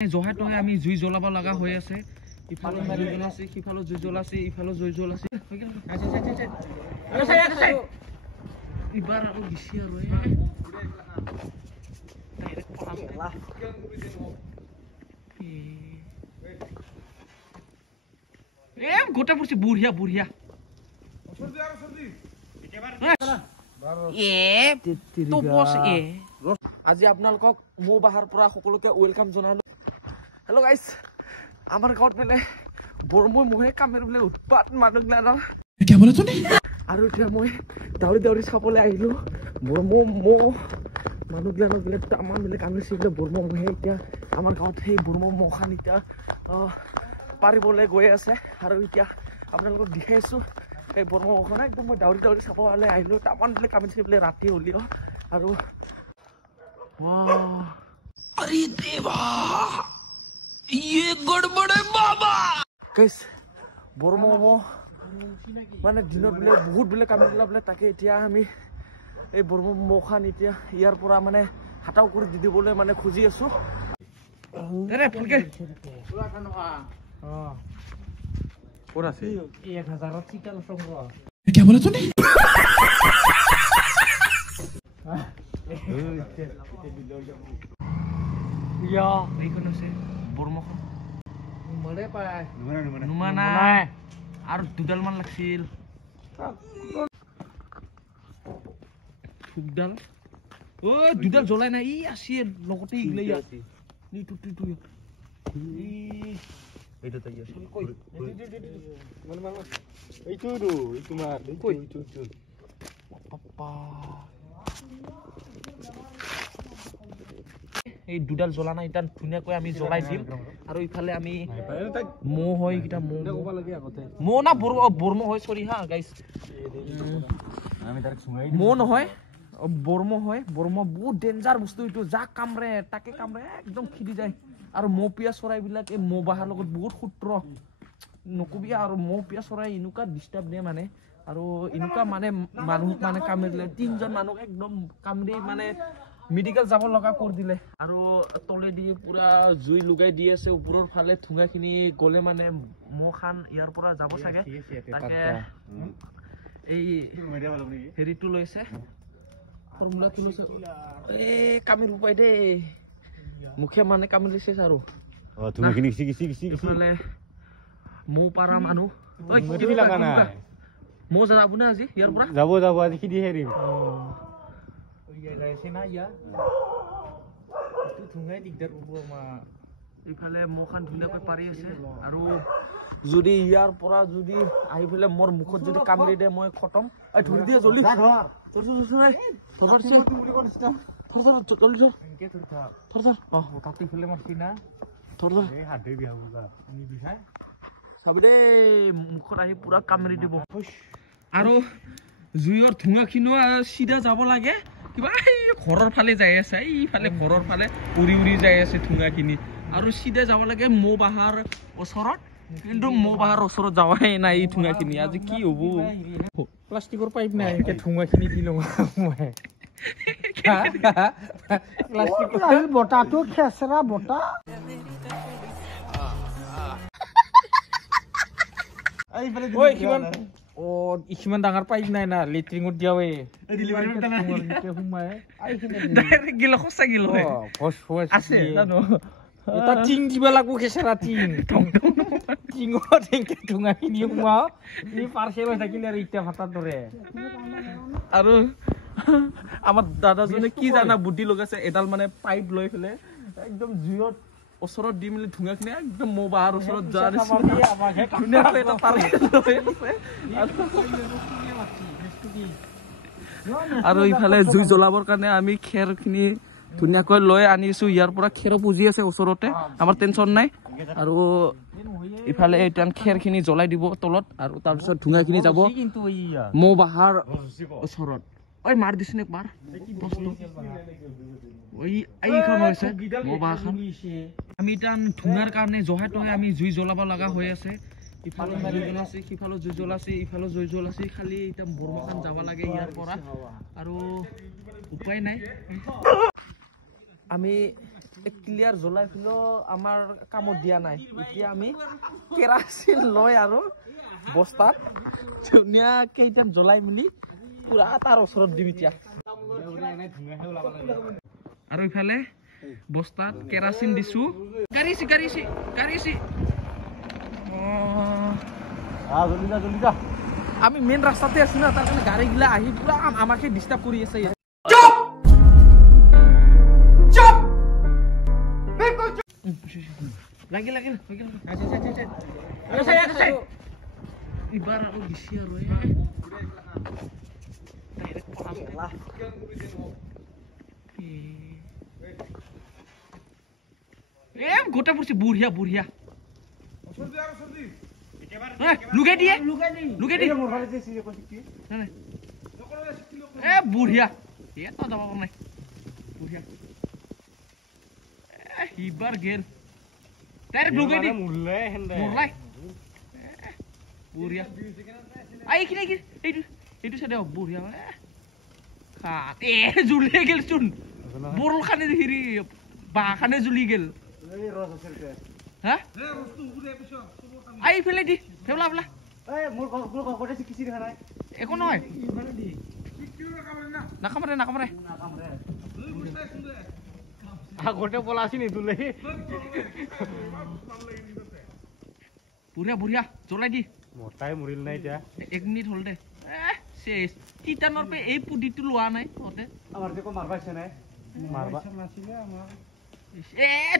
জহাই তহে আমি জুই জ্বলাব লগা হৈ আছে ইফালে জুই জ্বলাছে সিফালে জুই জ্বলাছে ইফালে জুই জ্বলাছে ইবাৰ আৰু গিছি আৰু গোটা পড়ছে বুঢ়িয়া বুঢ়িয়া আজি আপোনালোকক মৌ বাহাৰ পৰা সকলোকে ওয়েলকাম জনালো হেল্ল' গাইস আমাৰ গাঁৱত মানে বৰমৈ মহে কামেৰ বোলে উৎপাত মানুহগিলা কি বলে তুমি আৰু এতিয়া মই দাউৰি দাউৰি চাবলৈ আহিলো বৰমৈ মহ মানুহগিলা বোলে তামান বোলে কামেৰিছে বোলে বৰমৈ মহে এতিয়া আমাৰ গাঁৱত সেই বৰমৈ মহখান এতিয়া পাৰিবলৈ গৈ আছে আৰু এতিয়া আপোনালোকক দেখাইছো এই বৰমৈ মহখান একদম মই দাউৰি দাউৰি চাবলৈ আহিলো তামান বোলে কামেৰিছে বোলে ৰাতি হ'লেও আৰু अरे देवा ये गड़बड़ है बाबा कैसे बरमो माने दिनत बोले बहुत बोले कामिला बोले ताके इतिया हामी ए बरमो मखान इतिया यार पूरा माने हाटाव कर दिदि बोले माने खोजी आसु अरे फलके पुरा खानवा पूरा से 1000 चिकन संग क्या बोला तूने या এইখন আছে বৰমখন মলে পায় নুমানা আৰু দুডাল মান লাগছিল দুডাল ও দুডাল জ্বলাই নাই ই আছিল লগতে ইগলাই আছে নি টুটি টুটি ই এইটো তাই আছে কই মন মাল এইটো দু এইটো মাৰ কই এইটো পাপা এই দুডাল জ্বলা নাই ইটান ধুনিয়াকৈ আমি জ্বলাই দিম আৰু ইফালে আমি মৌ হয় কিটা মৌ ক'ব লাগে আগতে মৌ না বৰমৌ হয় সৰি হা গাইস আমি ডাইৰেক্ট সুঙাই মৌ নহয় বৰমৌ হয় বৰমৌ বহুত ডেঞ্জাৰ বস্তু ইটো যা কামৰে তাকে কামৰে একদম খিদি যায় আৰু মৌ পিয়া চৰাই বিলাক এই মৌ বাহাৰ লগত বহুত সূত্ৰ নকবি আৰু মৌ পিয়া চৰাই ইনুকা ডিস্টাৰ্ব দিয়ে মানে আৰু ইনুকা মানে মানুহ মানে কামৰিলে তিনজন মানুহ একদম কামৰি মানে মেডিকেল যাব লগা কৰি দিলে আৰু তলে দি পুৰা জুই লগাই দি আছে ওপৰৰ ফালে ধুঙাখিনি গলে মানে মখান ইয়াৰ পৰা যাব চাগে তাকে এই হেৰিটো লৈছে ফৰ্মুলাটো লৈছে এ কামিৰ উপায় দে মুখে মানে কামি লৈছে আৰু ধুঙাখিনি কিছি ফালে মৌ পাৰা মানুহ ঐ কি লাগা নাই মৌ যাব না আজি ইয়াৰ পৰা যাব আজি কি দি হেৰিম যাইছে না ইয়া এটো ধুঙাই দিগদাৰ হ'ব মা ইফালে মখান ধুনীয়াকৈ পাৰি আছে আৰু যদি ইয়াৰ পৰা যদি আহি ফেলে মোৰ মুখত যদি কামৰি দে মই খতম এই ধৰি দিয়া জলদি ধৰ কাটি ফেলে মাৰছি না ধৰ এই হাতে বিয়া হ'বা নি বিহাই সবদে মুখত আহি পুৰা কামৰি দিব আৰু জুইৰ ধুঙাখিনো সিধা যাব লাগে কিবা ঘৰৰ ফালে যাই আছে এইফালে ঘৰৰ ফালে উৰি উৰি যাই আছে ধুঙাখিনি আৰু সিধা যাব লাগে মৌ বাহাৰ ওচৰত কিন্তু মৌ বাহাৰ ওচৰত যাৱাই নাই এই ধুঙাখিনি আজি কি হ'ব প্লাষ্টিকৰ পাইপ নাই একে ধুঙাখিনি দি লওঁ মই প্লাষ্টিকৰ বটাটো খেচৰা বটা ঐ কিমান ও ইমান ডাঙৰ পাইপ নাই না লেট্ৰিঙত দিয়াৱে ডাইৰেক্ট গিল খসা গিল হয় আছে জানো এটা টিং কিবা লাগব খেছৰা টিং টিঙত একে ঠুঙাখিনি সোমা ই পাৰ্চেল হৈ থাকিলে আৰু ইটা ভাতাৰ দৰে আৰু আমাৰ দাদাজনে কি জানা বুদ্ধি লগাইছে এডাল মানে পাইপ লৈ ফেলে একদম জুইত ওচৰত দি মিলি ধুঙাখিনি একদম মৌ বাহাৰ ওচৰত যোৱাৰ ধুনীয়াকৈ এটা তাৰে আৰু ইফালে জুই জ্বলাবৰ কাৰণে আমি খেৰখিনি ধুনীয়াকৈ লৈ আনিছো ইয়াৰ পৰা খেৰ পুজি আছে ওচৰতে আমাৰ টেনচন নাই আৰু ইফালে এতিয়া খেৰখিনি জ্বলাই দিব তলত আৰু তাৰপিছত ধুঙাখিনি যাব মৌ বাহাৰ ওচৰত ঐ মাৰ দিছনে একবাৰ ওই এইখন হৈছে মৌ বাহাৰখন আমি টান ধুঙাৰ কাৰণে জহাই তহে আমি জুই জ্বলাব লগা হৈ আছে ইফালে জুই জ্বলাছে সিফালে জুই জ্বলাছে ইফালে জুই জ্বলাছে খালি এটা বৰমখান যাব লাগে ইয়াৰ পৰা আৰু উপায় নাই আমি ক্লিয়াৰ জ্বলাই ফেলো আমাৰ কামত দিয়া নাই এতিয়া আমি কেৰাচিন লৈ আৰু বস্তাত ধুনীয়াকে এতিয়া জ্বলাই মিলি পুৰা তাৰ ওচৰত দিম এতিয়া আৰু ইফালে বস্তাত কেৰাচিন দিছো গাড়ী জলদি যা আমি মেইন ৰাস্তাতে আছো না তাৰ কাৰণে গাড়ী গিলা আহি পুৰা আমাকে ডিস্টাৰ্ব কৰি আছে লাগিল ইবাৰ আৰু বেছি আৰু গোটা পড়ছে বুঢ়িয়া লুকাই দিয়ে বুঢ়িয়া এটা যাব নাই বুঢ়িয়া ইবাৰ গেল তাইক লুকাই দি মুৰলাই বুঢ়িয়া এইখিনি এইটো চাইডে বুঢ়িয়া জুলিয়ে গেল চোন বৰল খানে হেৰি বাঁহ খানে জুলি গেল হা আহি ফেলে দি ফেলা একো নহয় নাকামৰে আগতে পলাছি নি তুলে বুঢ়িয়া জ্বলাই দি মতাই মৰিল নাই এতিয়া 1 মিনিট হল দে শেষ কিটানৰ পে এই পুডিটো লোৱা নাই ওতে আমাৰ দেখো মাৰবাইছে নাই মাৰবা নাছিলে আমাৰ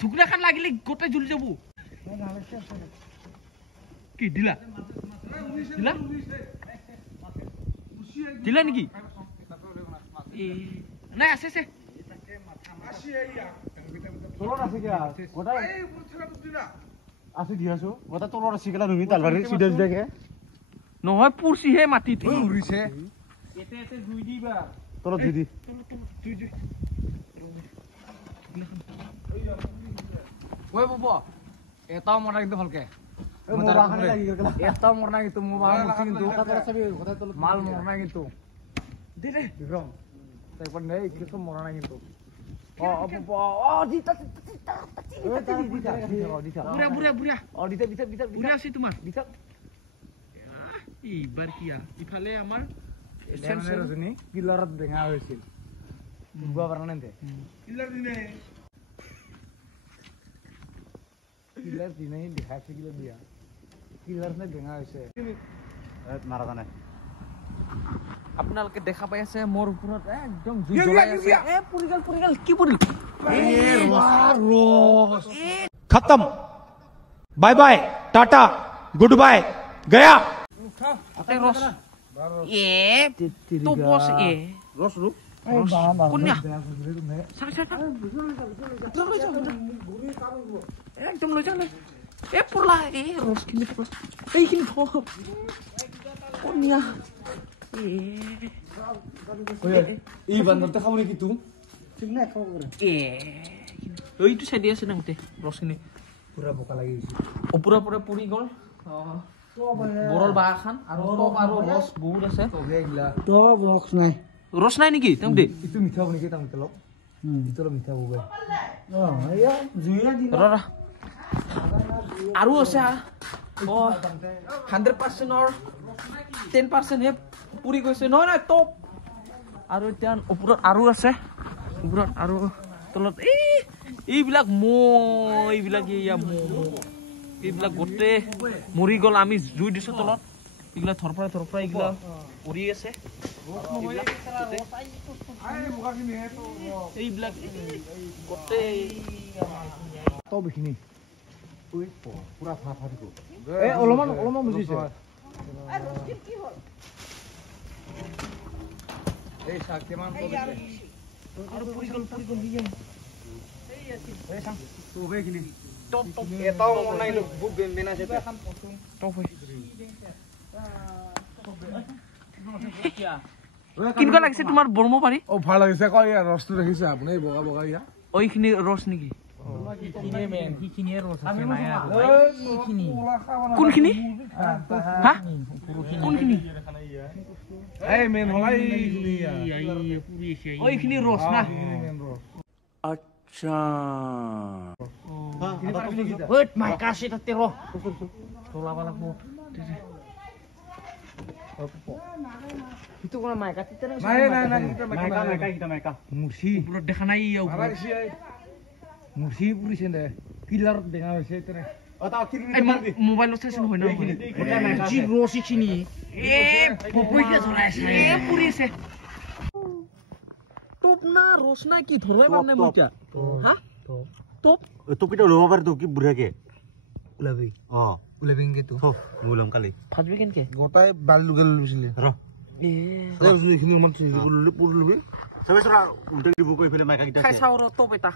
ঠুকরা খান লাগিলে গোটে জ্বলি যাব কি দিলা নেকি নাই আছে তলত আছে কি গোটা আছে দিয়াছো গোটা তলত আছে কেলা তুমি তালবাৰি সিধা দেখে নহয় পুৰছিহে মাটিত উৰিছে এতে জুই দিবা তলত দি জুই ওই বাবা এটাও মরা কিন্তু ভালকে এটাও মরা কিন্তু মোবাইল মুছি কিন্তু মাল মরা কিন্তু দে রং তারপর নেই কিছু মরা না কিন্তু দিতা বুড়া দিতা আছে তোমার দিতা এইবার কিয়া ইফালে আমার সেন্সর জনি কিলারত দেখা হইছিল বুবা বানানতে কিলার দিনে কিলার দিনে দেখাছে কিলার নে দেখা হইছে মারা জানে আপোনালোকে দেখা পাই আছে মোৰ ওপৰত একদম জুই জ্বলাই আছে পুৰি গল কি পুৰিল রস खत्म bye bye tata goodbye गया রস তো বস রস রূপ কোনয়া একদম লৈ যা পুরলা রস কিনি এইখিনি কোনয়া এই বান্দরটা খাবো নাকি তুই ঠিক না খাবো ওইটো চাই আছে না গোটে রসখিনি পুরা বোকা লাগি গেছে ও পুরা পুরি গল বরল বাগা খান আর টপ আর রস বহুত আছে টপ রস নাই নেকি তুমি দে ইটো মিঠা হ'ব নেকি তাম তেলক ইটো মিঠা হ'ব এয়া জুইয়া দি ৰ আৰু আছে 100% or 10% হে পুৰি গৈছে নহয় টপ আৰু এতিয়া ওপৰত আৰু আছে ওপৰত আৰু তলত এইবিলাক এইবিলাক এইবিলাক গোটে মৰি গল আমি জুই দিছো তলত এইবিলাক থৰফৰা এইবিলাক উৰি আছে এইবিলাক গোটে টপ খিনি ওই পুৰা ফাফা দিব অলমান বুজিছে কি হল এই সাকেমান আৰু পুৰি গল হিয়ে এই সাম তো বেগিলি টপ এটাও নাই বুক বেনা আছে টপ কিনকা লাগিছে তোমাৰ বৰ্ম পাৰি ভাল লাগিছে কয় ৰসটো দেখিছে আপুনি বগা ইয়া ওইখিনি ৰস নেকি কোনখিনি হা কোনখিনি এই মেন হলাই ওইখিনি রস না Wait, maika sih tadi roh. Tola balak mau. Itu kalau maika kita nih. Maika. Mursi. Udah dekanai ya. Mursi puri sih deh. Killer dengan sih itu nih. Mobile lo station hoy na. Ji rosi chini. Popoi ke zolai sai. Puri se. Top na ros na ki dhoroi marne motia. Ha? Top. Top kita udah apa tuh ki burha ke? Ulabi. Oh, Ulabing gitu. oh, ngulam kali. Bhajbi ken ke? Gotai balu galu sini. Roh. Saya sini sini mana sih? Puri lebih. Sampai surah udah dibuka film mereka kita. Khai sauro top eta.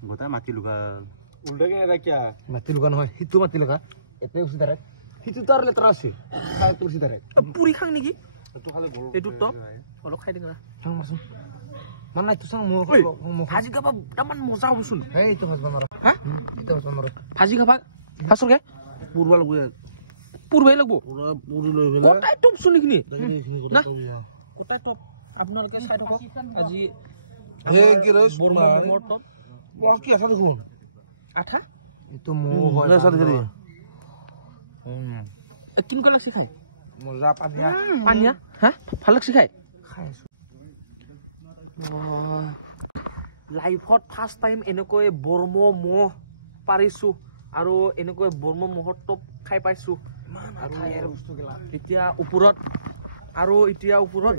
Gota mati luka. Udah kena rakyat. Mati luka nih. Itu mati luka. Itu usi tarik. Itu tar letras sih. Itu usi tarik. Puri khang niki? Itu kalau gol. Itu top. Kalau khai dengar. Sang masuk. Mana itu sang mau Bhaji ka ba daman moza usun. Hei itu mas Manoro. Hah? Itu mas Manoro. Bhaji ka ba? Hasur ke? Purba lagu ya. Purbai লাগবো পুরি লৈ গেলে কোটাই top শুনি কিনি না কোটাই top আপোনালোকে চাই থাকক আজি হে কি রে বর্মা মোর টপ বস কি আছে দেখুন আঠা এতো মো হয় না সাথে করে কিন কো লাগছে খাই মজা পানিয়া পানিয়া হ্যাঁ ভাল লাগছে খাই খাইছো লাইফত ফার্স্ট টাইম এনেকৈ বর্ম মো পারিছো আৰু এনেকৈ বৰ্ম মোহৰ টপ খাই পাইছো আৰু বস্তু গলা এতিয়া ওপৰত আৰু এতিয়া ওপৰত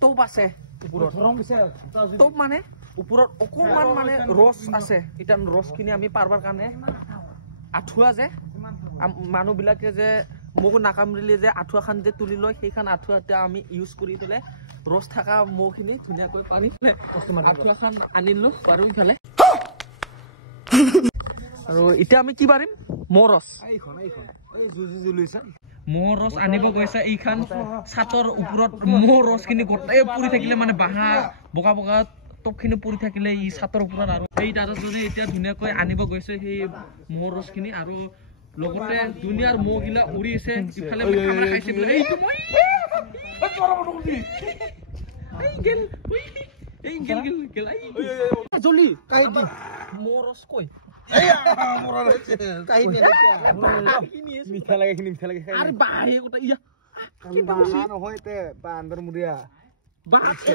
টপ আছে ওপৰত টপ মানে ওপৰত অকমান মানে ৰস আছে এটা ৰসখিনি আমি পাৰবাৰ কাৰণে আঠুৱা যে মানুহ বিলাকে যে মোক নাকামৰিলে যে আঠুৱাখান যে তুলি লয় সেইখান আঠুৱাতে আমি ইউজ কৰি দিলে ৰস থাকা মখিনি ধুনীয়াকৈ পানী আঠুৱাখান আনিলো আৰু ইফালে আৰু এতিয়া আমি কি পাৰিম মৰস মৰস আনিব গৈছে এইখান ছাতৰ ওপৰত মৰসখিনি গোটেই পৰি থাকিলে মানে বাহা বগা বগা টপখিনি পৰি থাকিলে ই ছাতৰ ওপৰত আৰু এই দাদাজনে এতিয়া ধুনীয়াকৈ আনিব গৈছে সেই মৰসখিনি আৰু লগতে দুনিয়াৰ মহগিলা উৰি আছে ইফালে খামৰা খাইছে বোলে এইটো মই এই গেল জলদি কাই দি মৰস কই মিঠা লাগে খিনি মিঠা লাগে আৰে বাহে কোটা ইয়া কি বাহা নহয় তে বা আন্দৰ মুৰিয়া বাহে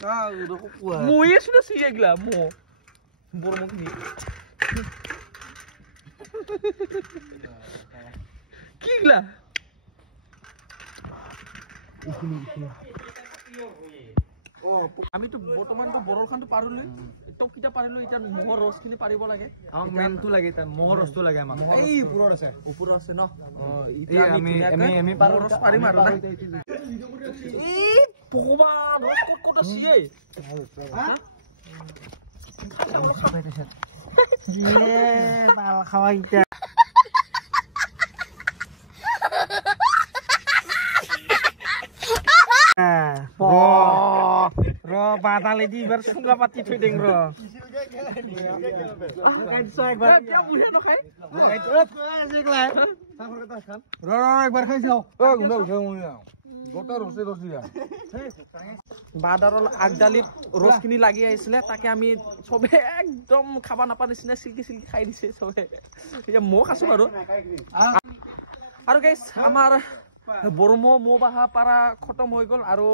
কা উদক কোৱা মই শুনা সিগলা মো বৰমখিনি কিগলা আমি তো বৰ্তমান বৰখানটো পাৰলৈ টপ কিটা পাৰলৈ এটা মোহৰ ৰসখিনি পাৰিব লাগে মেনটো লাগে তা মোহৰ ৰসটো লাগে আমাক এই ওপৰত আছে ন এতিয়া আমি পাৰো ৰস পাৰিম আৰু না এই ভগৱান ৰস ক'ত আছে এই বাল খাওয়া ইটা ro batale di bar sunga pati thuding ro একবার क्या বুঝে ন খাই জিগলা সাফর কথা খান র একবার খাই যাও ও গুন্ডা উঠে মুয়া গোটা রসে রসিয়া বাদারল আগডালিত রসখিনি লাগি আইছিলে তাকে আমি সবে একদম খাবা নাপা নিচিনা সিল্কি সিল্কি খাই দিছে সবে এতিয়া মো খাছো আৰু গাইস আমাৰ বৰমো মো বাহা পাৰা খতম হৈ গল আৰু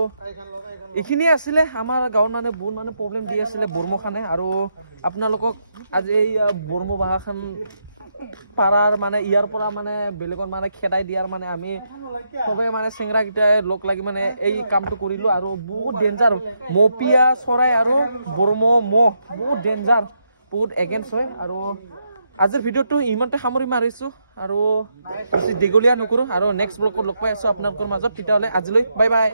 এখিনি আছিলে আমাৰ গাঁৱৰ মানে বহুত মানে প্ৰবলেম দি আছিলে বৰমো খানে আৰু আপোনালোকক আজি এই বৰমো বাহা খান পাৰাৰ মানে ইয়াৰ পৰা মানে বেলেগৰ মানে খেদাই দিয়াৰ মানে আমি সবে মানে চেংৰা গিটাই লগ লাগি মানে এই কামটো কৰিলো আৰু বহুত ডেঞ্জাৰ মপিয়া চৰাই আৰু বৰমো মো বহুত ডেঞ্জাৰ বহুত এগেইনষ্ট হয় আৰু আজিৰ ভিডিওটো ইমানতে সামৰি মাৰিছো আৰু বেছি দীঘলীয়া নকৰো আৰু নেক্সট ব্লগত লগ পাই আছো আপোনালোকৰ মাজত তেতিয়াহ'লে আজিলৈ বাই বাই